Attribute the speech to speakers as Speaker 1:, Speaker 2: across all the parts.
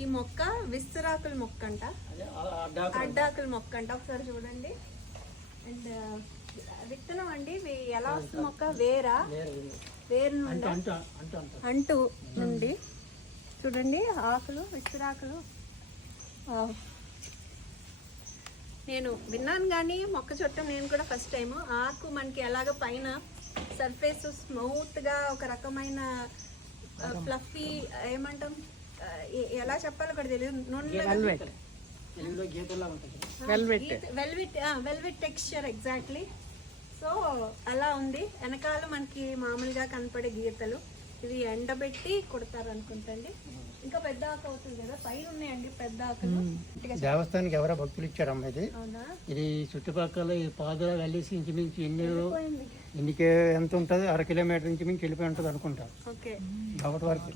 Speaker 1: ఈ మొక్క విస్తరాకుల మొక్క అంట అడ్డాకుల మొక్క. అంట ఒకసారి చూడండి. అండ్ విత్తనం అండి ఎలా వస్తుంది మొక్క? వేరా?
Speaker 2: వేరు
Speaker 1: నుండి?
Speaker 2: అంటూ
Speaker 1: నుండి. చూడండి ఆకులు విస్తరాకులు. నేను విన్నాను కానీ మొక్క చుట్టం నేను కూడా ఫస్ట్ టైం ఆకు మనకి ఎలాగ పైన సర్ఫేస్ స్మూత్గా ఒక రకమైన ఫ్లఫీ ఏమంటాం? ఎలా చెప్పాలో కూడా తెలియదు. నూనె
Speaker 2: తెలుగులో గీతల్లా ఉంటుంది.
Speaker 1: Velvet velvet texture exactly so అలా ఉంది. వెనకాల మనకి మామూలుగా కనపడే గీతలు. ఇవి ఎండబెట్టి కుడతారు అనుకుంటండి ఇంకా పెద్ద ఆకు అవుతుంది కదా పైన ఉన్నాయండి పెద్ద ఆకులు.
Speaker 2: దేవస్థానానికి ఎవరో భక్తులు ఇచ్చారమ్మ ఇది. ఇది చుట్టుపక్కల ఈ పాదులు వెళ్ళేసి ఇంచుమించు ఎన్ని ఎన్నికి ఎంత ఉంటుంది? అర కిలోమీటర్ ఇంచుమించు వెళ్ళిపోయి ఉంటుంది అనుకుంటా.
Speaker 1: ఓకే.
Speaker 2: కాబట్టి వరకు.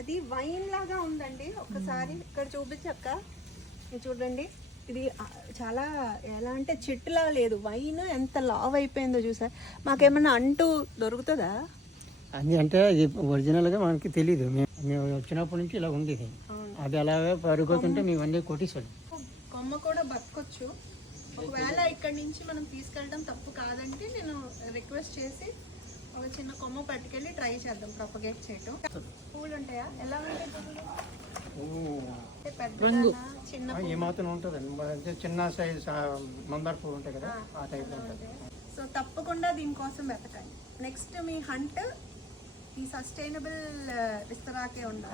Speaker 1: అది వైన్ లాగా ఉందండి. ఒకసారి ఇక్కడ చూపించక్క చూడండి. ఇది చాలా ఎలా అంటే చెట్టులా లేదు. వైన్ ఎంత లావ్ అయిపోయిందో చూసా. మాకేమన్నా అంటూ దొరుకుతుందా?
Speaker 2: అది అంటే ఒరిజినల్గా మనకి తెలియదు మేము వచ్చినప్పటి నుంచి ఇలా ఉంది ఇది అది అలాగే పరుగుతుంటే మేము అన్నీ కొట్టేసాడు
Speaker 1: కొమ్మ కూడా బతకొచ్చు. ఒకవేళ ఇక్కడి నుంచి మనం తీసుకెళ్ళడం తప్పు కాదంటే నేను రిక్వెస్ట్ చేసి ఒక చిన్న కొమ్మ పట్టుకెళ్ళి ట్రై చేద్దాం ప్రొపగేట్ చేయటం. పూలు ఉంటాయా? ఎలా ఉంటాయి అంటే పెద్దదానా చిన్న
Speaker 2: ఏ మాత్రం ఉంటుందండి. అంటే చిన్న సైజ్ మందార పువ్వు ఉంటాయి కదా ఆ టైప్ ఉంటుంది.
Speaker 1: సో తప్పకుండా దీనికోసం వెతకండి. నెక్స్ట్ మీ హంట్ ഈ സസ്റ്റൈനബിൾ വിസ്തറൊക്കെ ഉണ്ടോ?